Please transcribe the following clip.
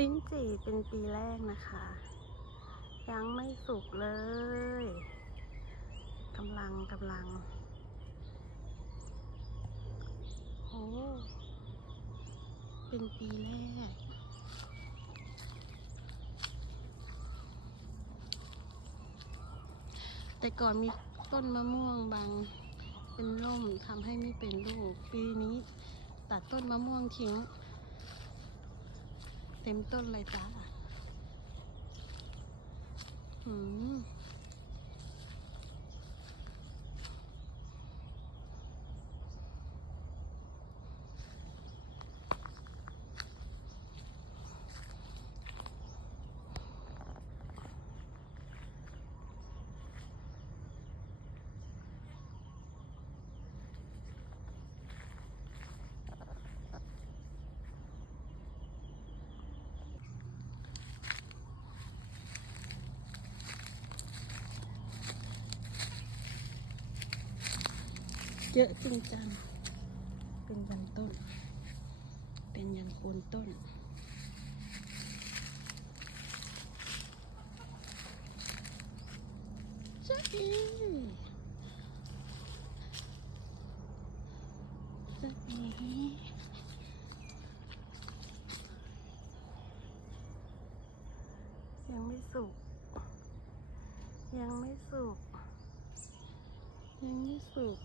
ลิ้นจี่เป็นปีแรกนะคะยังไม่สุกเลยกำลังโอ้เป็นปีแรกแต่ก่อนมีต้นมะม่วงบางเป็นร่มทำให้ไม่เป็นลูกปีนี้ตัดต้นมะม่วงทิ้งเต็มต้นเลยจ้าอืมเยอะจริงจังเป็นยันต้นเป็นยันโคนต้นจ้าอีจ้าอียังไม่สุกยังไม่สุกยังไม่สุก